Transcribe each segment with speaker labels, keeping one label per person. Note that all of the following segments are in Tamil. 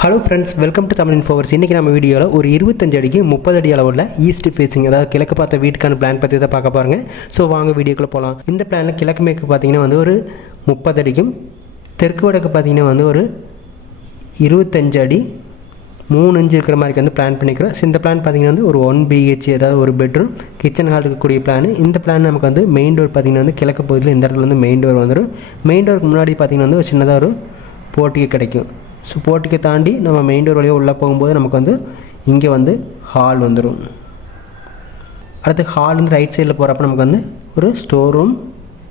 Speaker 1: Hello friends welcome to Tamil infoverse இன்றைக்கி நம்ம வீடியோவில் ஒரு இருபத்தஞ்சு அடிக்கு முப்பது அடி அளவில் ஈஸ்ட் ஃபேஸிங் அதாவது கிழக்கு பார்த்த வீட்டுக்கான பிளான் பற்றி தான் பார்க்க பாருங்க ஸோ வாங்க வீடியோக்குள்ளே போகலாம் இந்த பிளானில் கிழக்கு மேற்கு பார்த்தீங்கன்னா வந்து ஒரு முப்பது அடிக்கும் தெற்கு வடக்கு பார்த்தீங்கன்னா வந்து ஒரு இருபத்தஞ்சு அடி மூணு இன்ச்சு இருக்கிற மாதிரி வந்து பிளான் பண்ணிக்கிறோம். ஸோ இந்த பிளான் பார்த்திங்கன்னா வந்து ஒரு ஒன் பிஹெச் ஏதாவது ஒரு பெட்ரூம் கிச்சன் ஹால் இருக்கக்கூடிய பிளான் இந்த பிளான் நமக்கு வந்து மெயின் டோர் பார்த்தீங்கன்னா வந்து கிழக்கு பகுதியில் இந்த இடத்துல வந்து மெயின் டோர் வந்துடும் மெயின் டோருக்கு முன்னாடி பார்த்திங்கன்னா வந்து ஒரு சின்னதாக ஒரு போட்டிக்கு கிடைக்கும். ஸோ போட்டிக்கு தாண்டி நம்ம மெயின் டோர் வழியாக உள்ளே போகும்போது நமக்கு வந்து இங்கே வந்து ஹால் வந்துடும் அடுத்து ஹால் வந்து ரைட் சைடில் போகிறப்ப நமக்கு வந்து ஒரு ஸ்டோர் ரூம்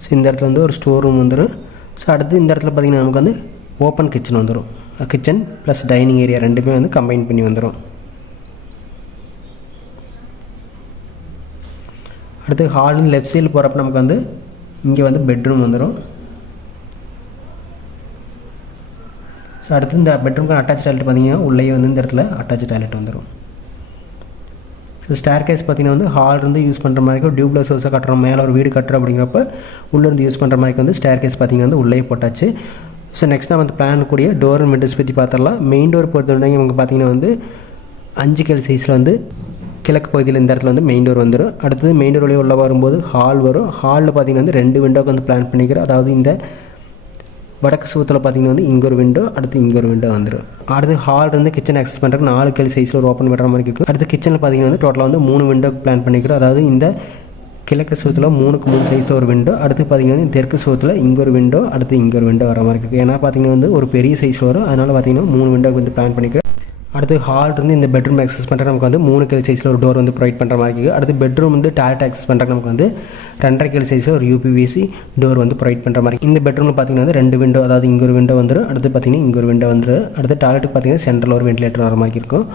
Speaker 1: ஸோ இந்த இடத்துல வந்து ஒரு ஸ்டோர் ரூம் வந்துடும் ஸோ அடுத்து இந்த இடத்துல பார்த்திங்கன்னா நமக்கு வந்து ஓப்பன் கிச்சன் வந்துடும் கிச்சன் ப்ளஸ் டைனிங் ஏரியா ரெண்டுமே வந்து கம்பைன் பண்ணி வந்துடும் அடுத்து ஹால் லெஃப்ட் சைடில் போகிறப்ப நமக்கு வந்து இங்கே வந்து பெட்ரூம் வந்துடும் ஸோ அடுத்து இந்த பெட்ரூம்க்கு அட்டாச் டாய்லெட் பார்த்தீங்கன்னா உள்ளே வந்து இந்த இடத்துல அட்டாச் டாய்லெட் வந்துடும் ஸோ ஸ்டேர் கேஸ் பார்த்தீங்கன்னா வந்து ஹால் இருந்து யூஸ் பண்ணுற மாதிரி இருக்கும். டியூப்ளஸ் ஹவுஸை கட்டுறோம் மேலே ஒரு வீடு கட்டுறோம் அப்படிங்கிறப்ப உள்ளேருந்து யூஸ் பண்ணுற மாதிரி வந்து ஸ்டேர் கேஸ் பார்த்தீங்கன்னா வந்து உள்ளே போட்டாச்சு. ஸோ நெக்ஸ்ட் நம்ம வந்து பிளான் கூடிய டோர் அண்ட் விண்டோஸ் பற்றி பார்த்துடலாம். மெயின் டோர் பொறுத்த வரைக்கும் இவங்க பார்த்தீங்கன்னா வந்து அஞ்சு கேள் சைஸில் வந்து கிழக்கு பகுதியில் இந்த இடத்துல வந்து மெயின் டோர் வந்துடும் அடுத்தது மெயின் டோர் வழியாக உள்ளே வரும்போது ஹால் வரும். ஹாலில் பார்த்தீங்கன்னா வந்து ரெண்டு விண்டோக்கு வந்து பிளான் பண்ணிக்கிறோம். அதாவது இந்த வடக்கு சுவத்தில் பார்த்தீங்கன்னா வந்து இங்கே ஒரு விண்டோ அடுத்து இங்கே ஒரு விண்டோ வந்துடும் அடுத்து ஹால் இருந்து கிச்சன் ஆக்சஸ் பண்ணுறதுக்கு நாலு கேள் சைஸில் ஒரு ஓப்பன் பண்ணுற மாதிரி இருக்கும் அடுத்து கிச்சனில் பார்த்தீங்கன்னா வந்து டோட்டலாக வந்து மூணு விண்டோ பிளான் பண்ணிக்கிறோம். அதாவது இந்த கிழக்கு சுவத்தில் மூணுக்கு மூணு சைஸில் ஒரு விண்டோ அடுத்து பார்த்தீங்கன்னா தெற்கு சுவத்தில் இங்கே ஒரு விண்டோ அடுத்து இங்கே ஒரு விண்டோ வர மாதிரி இருக்குது ஏன்னா பார்த்தீங்கன்னா வந்து ஒரு பெரிய சைஸ் வரும். அதனால் பார்த்தீங்கன்னா மூணு விண்டோக்கு வந்து பிளான் பண்ணிக்கிறோம். அடுத்து ஹால் இருந்து இந்த பெட்ரூம் ஆக்சஸ் பண்ணுற நமக்கு வந்து மூணு கேள் சைஸில் ஒரு டோர் வந்து ப்ரொவைட் பண்ணுற மாதிரி இருக்குது. அடுத்து பெட்ரூம் வந்து டாய்லெட் ஆக்சஸ் பண்ணுற நமக்கு வந்து ரெண்டரை கேள் சைஸில் ஒரு யூபிவிசி டோர் வந்து ப்ரொவைட் பண்ணுற மாதிரி இந்த பெட்ரூமில் பார்த்தீங்கன்னா வந்து ரெண்டு விண்டோ அதாவது இங்கே ஒரு விண்டோ வந்துடும் அடுத்து பார்த்தீங்கன்னா இங்கே ஒரு விண்டோ வந்துடும் அடுத்து டாய்லெட்டுக்கு பார்த்தீங்கன்னா சென்ட்ரல் ஒரு வென்டிலேட்டர் வர மாதிரி இருக்கும்.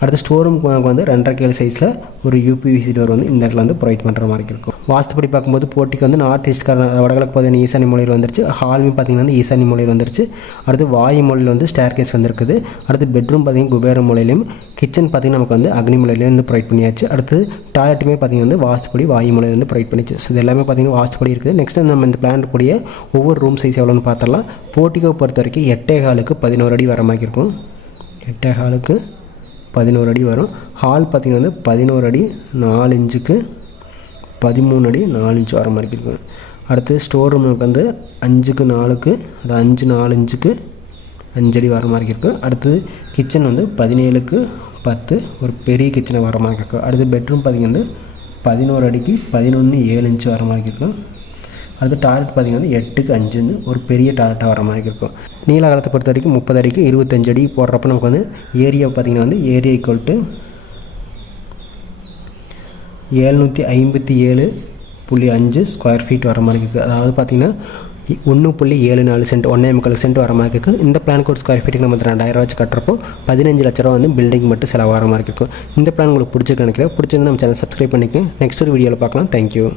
Speaker 1: அடுத்து ஸ்டோர் ரூமுக்கு வந்து ரெண்டரை கேள் சைஸில் ஒரு யூபிவிசி டோர் வந்து இந்த இடத்துல வந்து ப்ரொவைட் பண்ணுற மாதிரி இருக்கும். வாஸ்துப்படி பார்க்கும்போது போட்டிக்கு வந்து நார்த் ஈஸ்ட் கார வடகிழக்கு பகுதியான ஈசானி மொழியில் வந்துருச்சு. ஹால்மே பார்த்திங்கன்னா வந்து ஈசானி மொழியில் வந்துருச்சு. அடுத்து வாயு மொழியில் வந்து ஸ்டேர் கேஸ் வந்துருக்குது. அடுத்து பெட்ரூம் பார்த்தீங்கன்னா குபேர மொழியிலையும் கிச்சன் பார்த்தீங்கன்னா நமக்கு வந்து அக்னி மொழியிலையும் வந்து ப்ரொவைட் பண்ணியாச்சு. அடுத்து டாய்லெட்டுமே பார்த்தீங்கன்னா வந்து வாஸ்துப்படி வாயு மொழியில் வந்து ப்ரொவைட் பண்ணிச்சு. ஸோ இது எல்லாமே பார்த்திங்கன்னா வாஸ்துப்படி இருக்குது. நெக்ஸ்ட் நம்ம இந்த பிளான் கூடிய ஒவ்வொரு ரூம் சைஸ் எவ்வளோன்னு பார்த்தலாம் போட்டிக்கோ பொறுத்த வரைக்கும் எட்டே ஹாலுக்கு பதினோரு அடி வர மாதிரி இருக்கும். எட்டே ஹாலுக்கு பதினோரு அடி வரும். ஹால் பார்த்திங்கன்னா வந்து பதினோரு அடி நாலு இன்ச்சுக்கு பதிமூணு அடி நாலு இன்ச்சு வர மாதிரி இருக்கும். அடுத்து ஸ்டோர் ரூமுக்கு வந்து அஞ்சுக்கு நாலுக்கு அது அஞ்சு நாலு இன்ச்சுக்கு அஞ்சடி வர மாதிரி இருக்கும். அடுத்தது கிச்சன் வந்து பதினேழுக்கு பத்து ஒரு பெரிய கிச்சனை வர மாதிரி இருக்கும். அடுத்து பெட்ரூம் பார்த்திங்கன்னா வந்து பதினோரு அடிக்கு பதினொன்று ஏழு இன்ச்சு வர மாதிரி இருக்கும். அடுத்து டாய்லெட் பார்த்திங்கன்னா எட்டுக்கு அஞ்சுன்னு ஒரு பெரிய டாய்லெட்டாக வர மாதிரி இருக்கும். நீல காலத்தை பொறுத்த வரைக்கும் முப்பது அடிக்கு இருபத்தஞ்சு அடி போடுறப்ப நமக்கு வந்து ஏரியா பார்த்திங்கன்னா வந்து ஏரியா ஈக்குவல் டு ஏழ்நூற்றி ஐம்பத்தி ஏழு புள்ளி அஞ்சு ஸ்கொயர் ஃபீட் வர மாதிரி இருக்குது. அதாவது பார்த்திங்கன்னா ஒன்று புள்ளி ஏழு நாலு சென்ட் ஒன்றே முக்கால் சென்ட் வர மாதிரி இருக்குது. இந்த பிளானுக்கு ஒரு ஸ்கொயர் ஃபீட்டுக்கு நம்ம ரெண்டாயிரம் வச்சு கட்டுறப்போ பதினஞ்சு லட்ச ரூபா வந்து பில்டிங் மட்டும் செலவாகிற மாதிரி இருக்கும். இந்த பிளான் உங்களுக்கு பிடிச்சிருக்கு நினைக்கிறேன். பிடிச்சிருந்து நம்ம சேனல் சப்ஸ்கிரைப் பண்ணிக்கோங்க. நெக்ஸ்ட் ஒரு வீடியோவில் பார்க்கலாம். தேங்க்யூ